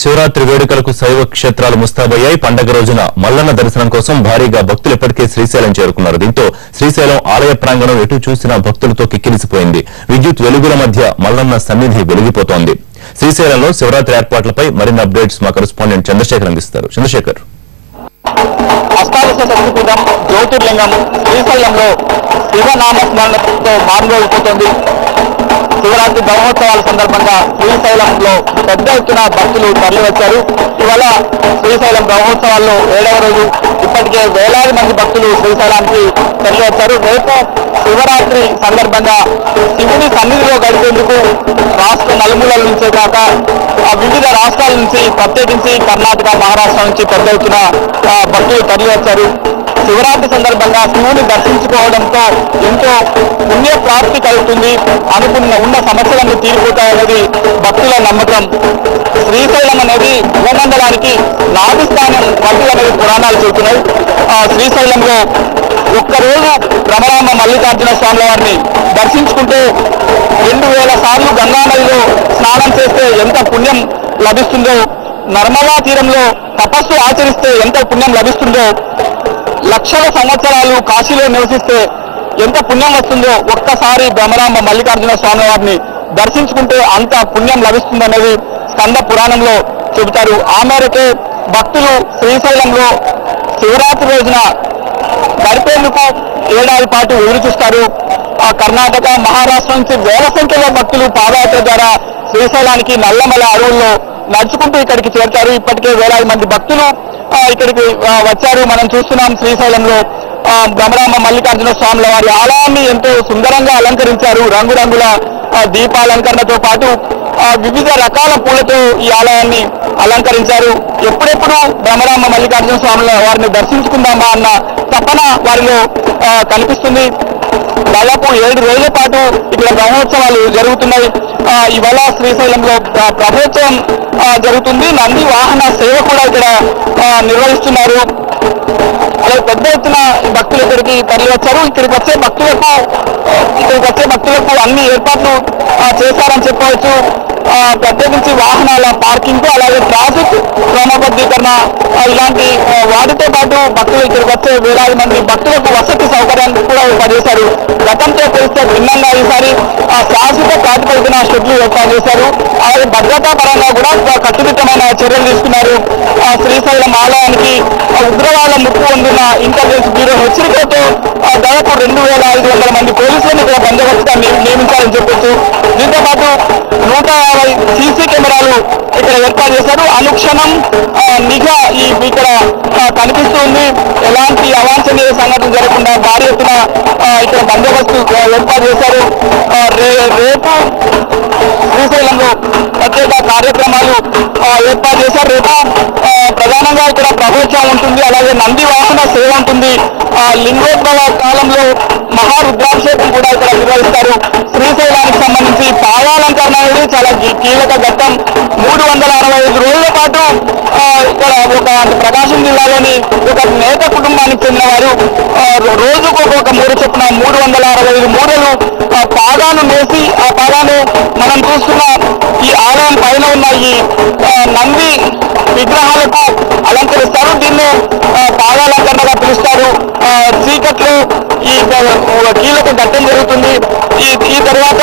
శివరాత్రి వేడుకలకు శైవ క్షేత్రాలు ముస్తాబయ్యాయి. పండగ రోజున మల్లన్న దర్శనం కోసం భారీగా భక్తులు ఇప్పటికే శ్రీశైలం చేరుకున్నారు. దీంతో శ్రీశైలం ఆలయ ప్రాంగణం ఎటు చూసినా భక్తులతో కిక్కిరిసిపోయింది. విద్యుత్ వెలుగుల మధ్య మల్లన్న సన్నిధి వెలిగిపోతోంది. శ్రీశైలంలో శివరాత్రి ఏర్పాట్లపై మరిన్ని అప్డేట్స్ మా కరెస్పాండెంట్ చంద్రశేఖర్ అందిస్తారు. చంద్రశేఖర్. అష్టాదశ శక్తిపీఠం జ్యోతిర్లింగం శ్రీశైలంలో శివనామస్మరణతో మారుమోగిపోతోంది. శివరాత్రి బ్రహ్మోత్సవాల సందర్భంగా శ్రీశైలంలో పెద్ద ఎత్తున భక్తులు తరలివచ్చారు. ఇవాళ శ్రీశైలం బ్రహ్మోత్సవాల్లో 7వ రోజు ఇప్పటికే వేలాది మంది భక్తులు శ్రీశైలానికి తరలివచ్చారు. రేపు శివరాత్రి సందర్భంగా శివుని సన్నిధిలో గడిపేందుకు రాష్ట్ర నలుమూలల నుంచే కాక వివిధ రాష్ట్రాల నుంచి ప్రత్యేకించి కర్ణాటక, మహారాష్ట్ర నుంచి పెద్ద ఎత్తున భక్తులు తరలివచ్చారు. శివరాత్రి సందర్భంగా శివుని దర్శించుకోవడంతో ఎంతో పుణ్య ప్రాప్తి కలుగుతుంది, ఉన్న సమస్యలన్నీ తీరిపోతాయనేది భక్తుల నమ్మకం. శ్రీశైలం అనేది భూమండలానికి నాభిస్థానం వంటి అనేది పురాణాలు చెబుతున్నాయి. శ్రీశైలంలో ఒక్కరోజు భ్రమరామ మల్లికార్జున స్వామి వారిని దర్శించుకుంటే 2000 సార్లు గంగానదిలో స్నానం చేస్తే ఎంత పుణ్యం లభిస్తుందో, నర్మదా తీరంలో తపస్సు ఆచరిస్తే ఎంత పుణ్యం లభిస్తుందో, లక్షల సంవత్సరాలు కాశీలో నివసిస్తే ఎంత పుణ్యం వస్తుందో ఒక్కసారి భ్రమరామ మల్లికార్జున స్వామి వారిని దర్శించుకుంటే అంత పుణ్యం లభిస్తుందనేది స్కంద పురాణంలో చెబుతారు. ఆ మేరకే భక్తులు శ్రీశైలంలో శివరాత్రి రోజున గడిపేందుకు ఏడాది పాటు ఎదురు చూస్తారు. కర్ణాటక, మహారాష్ట్ర నుంచి వేల సంఖ్యలో భక్తులు పాదయాత్ర ద్వారా శ్రీశైలానికి నల్లమల అడవుల్లో నడుచుకుంటూ ఇక్కడికి చేర్చారు. ఇప్పటికే వేలాది మంది భక్తులు ఇక్కడికి వచ్చారు. మనం చూస్తున్నాం శ్రీశైలంలో భ్రమరామ మల్లికార్జున స్వాముల వారి ఆలయాన్ని ఎంతో సుందరంగా అలంకరించారు. రంగురంగుల దీపాలంకరణతో పాటు వివిధ రకాల పూలతో ఈ ఆలయాన్ని అలంకరించారు. ఎప్పుడెప్పుడు భ్రమరామ మల్లికార్జున స్వాముల వారిని దర్శించుకుందామా అన్న తపన వారిలో కనిపిస్తుంది. దాదాపు 7 రోజుల పాటు ఇక్కడ బ్రహ్మోత్సవాలు జరుగుతున్నాయి. ఇవాళ శ్రీశైలంలో ప్రభోత్సవం జరుగుతుంది. నంది వాహన సేవ కూడా ఇక్కడ నిర్వహిస్తున్నారు. అలాగే పెద్ద ఎత్తున భక్తులు ఇక్కడికి తరలి వచ్చారు. ఇక్కడికి వచ్చే భక్తులకు అన్ని ఏర్పాట్లు చేశారని చెప్పవచ్చు. ప్రత్యేకించి వాహనాల పార్కింగ్, అలాగే ట్రాఫిక్ క్రమబద్ధీకరణ ఇలాంటి వాటితో పాటు భక్తులు ఇక్కడికి వచ్చే వేలాది మంది భక్తులకు వసతి సౌకర్యాన్ని కూడా ఏర్పాటు చేశారు. గతంతో పోలిస్తే భిన్నంగా ఈసారి శాశ్వత ప్రాతిపదికన షెడ్లు ఏర్పాటు చేశారు. అలాగే భద్రతా పరంగా కూడా కట్టుదిట్టమైన చర్యలు తీసుకున్నారు. శ్రీశైలం ఆలయానికి ఉగ్రవాద ముప్పు పొందిన ఇంటెలిజెన్స్ బ్యూరో హెచ్చరికలతో దాదాపు 2500 మంది పోలీసులను ఇక్కడ బందోబస్తుగా నియమించారని చెప్పొచ్చు. దీంతో పాటు 150 సీసీ కెమెరాలు ఇక్కడ ఏర్పాటు చేశారు. అనుక్షణం నిఘా ఇక్కడ కనిపిస్తుంది. ఎలాంటి అవాంఛనీయ సంఘటన జరగకుండా భారీ ఎత్తున ఇక్కడ బందోబస్తు ఏర్పాటు చేశారు. రేపు శ్రీశైలంలో ప్రత్యేక కార్యక్రమాలు ఏర్పాటు చేశారు. రేపు ప్రధానంగా ఇక్కడ ప్రభోత్సవం ఉంటుంది, అలాగే నంది వాహన సేవ ఉంటుంది. లింగోద్భవ కాలంలో మహారుద్రాభిషేకం కూడా ఇక్కడ నిర్వహిస్తారు. శ్రీశైలానికి సంబంధించి పాదాలంకరణ అనేది చాలా కీలక ఘట్టం. 365 రోజుల పాటు ఇక్కడ ప్రకాశం జిల్లాలోని ఒక నేత కుటుంబానికి చెందిన వారు రోజుకు ఒక మూడు చొప్పున 365 మూడలు పాదాలు వేసి ఆ పాదాలు మనం చూస్తున్న ఈ ఆలయం పైన ఉన్న ఈ నంది విగ్రహాలకు అలంకరిస్తారు. దీన్ని పాదాలంకరణగా పిలుస్తారు. చీకట్లో ఈ కీలక ఘట్టం జరుగుతుంది. ఈ తర్వాత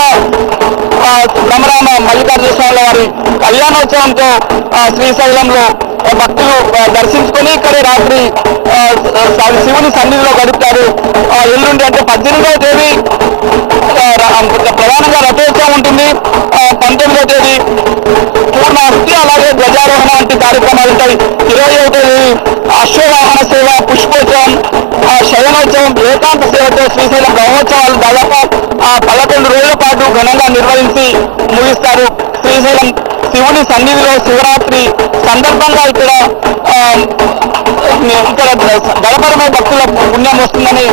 భ్రమరామ మల్లికార్జున స్వామి వారి కళ్యాణోత్సవంతో శ్రీశైలంలో భక్తులు దర్శించుకొని ఇక్కడే రాత్రి శివుని సన్నిధిలో గడుపుతారు. ఎల్లుండి అంటే 18వ తేదీ ప్రధానంగా రథోత్సవం ఉంటుంది. 19వ తేదీ పూర్ణాహుతి, అలాగే ధ్వజారోహణ వంటి కార్యక్రమాలు ఉంటాయి. 21వ తేదీ అశ్వవాహన సేవ, పుష్పోత్సవం, శయనోత్సవం, ఏకాంత సేవతో శ్రీశైలం బ్రహ్మోత్సవాలు దాదాపు 11 రోజుల పాటు ఘనంగా నిర్వహించి ముగిస్తారు. శ్రీశైలం శివుని సన్నిధిలో శివరాత్రి సందర్భంగా ఇక్కడ గడపడమే భక్తుల పుణ్యం వస్తుందని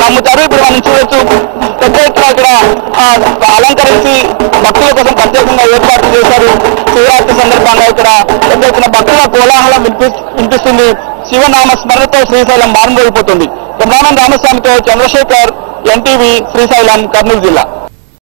నమ్ముతారు. ఇప్పుడు మనం చూడొచ్చు, పెద్ద ఎత్తున ఇక్కడ అలంకరించి భక్తుల కోసం ప్రత్యేకంగా ఏర్పాట్లు చేశారు. శివరాత్రి సందర్భంగా ఇక్కడ పెద్ద ఎత్తున భక్తుల కోలాహలం వినిపిస్తుంది. శివనామ స్మరణతో శ్రీశైలం మారుమోగిపోతుంది. బ్రహ్మానంద రామస్వామితో చంద్రశేఖర్, NTV, శ్రీశైలం, కర్నూలు జిల్లా.